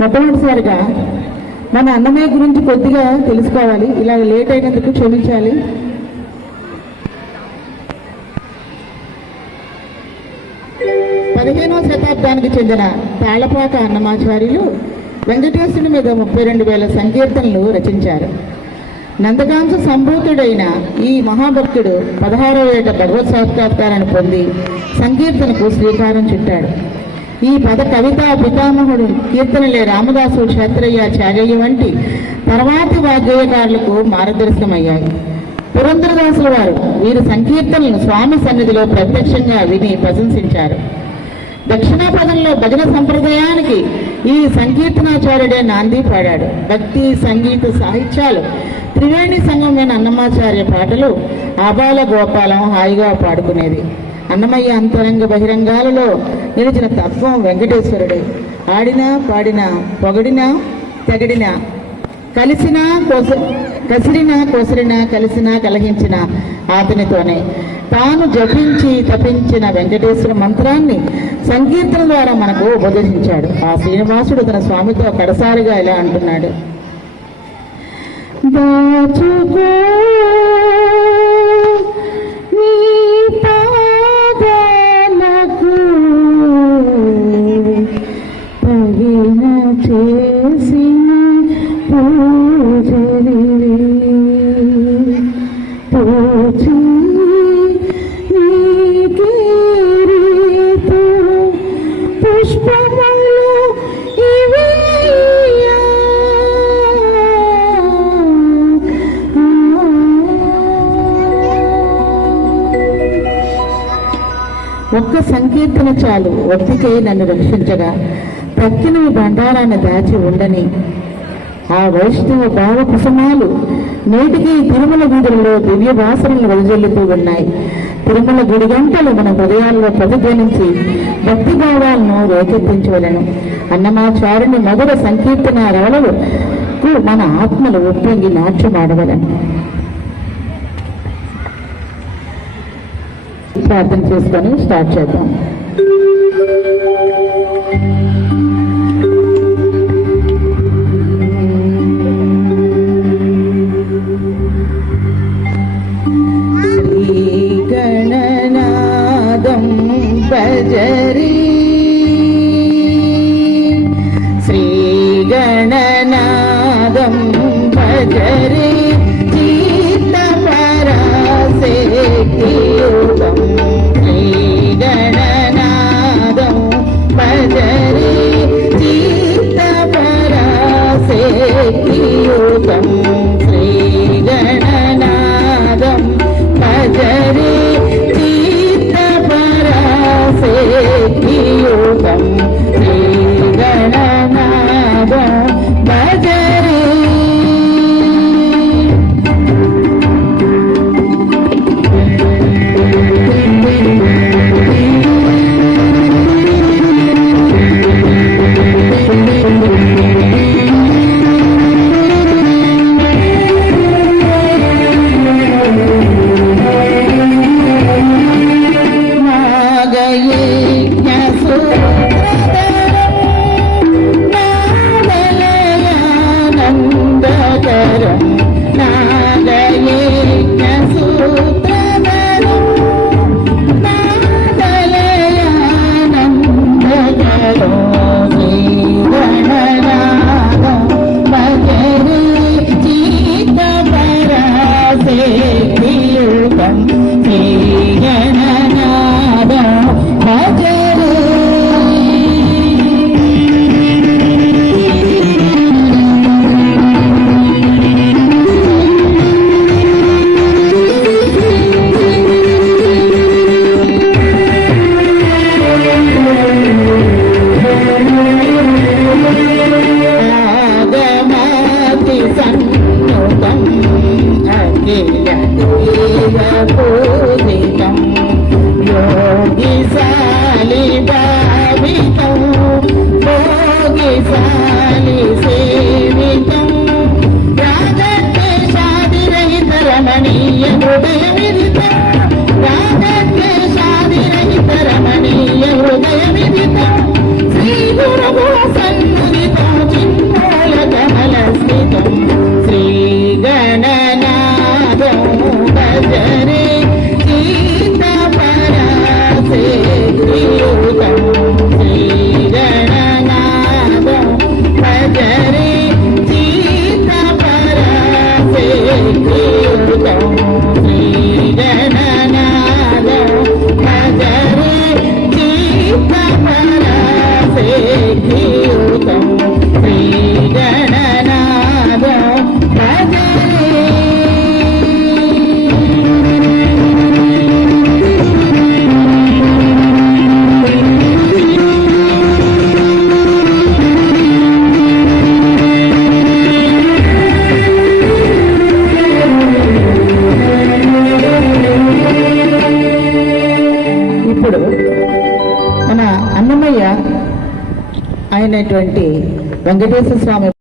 మొట్టమొదటిసారిగా మన అన్నమయ్య గురించి కొద్దిగా తెలుసుకోవాలి. ఇలా లేట్ అయినందుకు క్షమించాలి. పదిహేనవ శతాబ్దానికి చెందిన తాళపాక అన్నమాచార్యులు వెంకటేశ్వరుని మీద 32,000 సంకీర్తనలు రచించారు. నందగాంస సంభూతుడైన ఈ మహాభక్తుడు 16వ ఏట భగవత్ సాక్షాత్కారాన్ని పొంది సంకీర్తనకు శ్రీకారం చుట్టాడు. ఈ పద కవితా పితామహుడు కీర్తనలే రామదాసు, క్షేత్రయ్య, త్యాగయ్య వంటి తర్వాతి వాగ్గేయకారులకు మార్గదర్శనమయ్యాయి. పురంధరదాసుల వారు వీరి సంకీర్తనలను స్వామి సన్నిధిలో ప్రత్యక్షంగా విని ప్రశంసించారు. దక్షిణాపదంలో భజన సంప్రదాయానికి ఈ సంకీర్తనాచార్యుడే నాంది పాడాడు. భక్తి, సంగీత, సాహిత్యాలు త్రివేణి సంగమైన అన్నమాచార్య పాటలు ఆబాల గోపాలం హాయిగా పాడుకునేది. అన్నమయ్య అంతరంగ బహిరంగాలలో నిలిచిన తత్వం వెంకటేశ్వరుడే. ఆడినా పాడినా పొగడినా తెగడినా కలిసినా కసిరినా కోసరినా కలిసినా కలహించిన అతనితోనే తాను జపించి తపించిన వెంకటేశ్వర మంత్రాన్ని సంకీర్తన ద్వారా మనకు ఉపదేశించాడు. ఆ శ్రీనివాసుడు తన స్వామితో కడసారిగా ఇలా అంటున్నాడు: దాచుకో నీ పాదాలకు తగిన చేసిన పూజలి పూజి ఒక్క సంకీర్తన చాలు ఒత్తికే నన్ను రక్షించగా ప్రక్కిన బండారాన్ని దాచి ఉండని ఆ వైష్ణవ భావ కుసుమాలు నేటికి తిరుమల వీధులలో దివ్య వాసనలు వెదజల్లుతూ ఉన్నాయి. తిరుమల గుడి గంటలు మన హృదయాల్లో ప్రతిధ్వనించి భక్తి భావాలను రేకెత్తించవలను. అన్నమాచార్యుని మధుర సంకీర్తన రవలకు మన ఆత్మలు ఉప్పొంగి నాట్యమాడవలను. ప్రార్థన చేసుకొని స్టార్ట్ చేద్దాం. శ్రీ గణనాదం భజరి, శ్రీ గణనాదం భజరి, చిత్త పరాసేకియుగం. శ్రీ గణనాదం భజరి, చిత్త పరాసేకియుగం. శ్రీ గణనాదం భజరి, చిత్త పరాసేకియుగం. శ్రీ గణనాదం భజరి. శ్రీ గురువు సన్నిధితో అయినటువంటి వెంకటేశ్వర స్వామి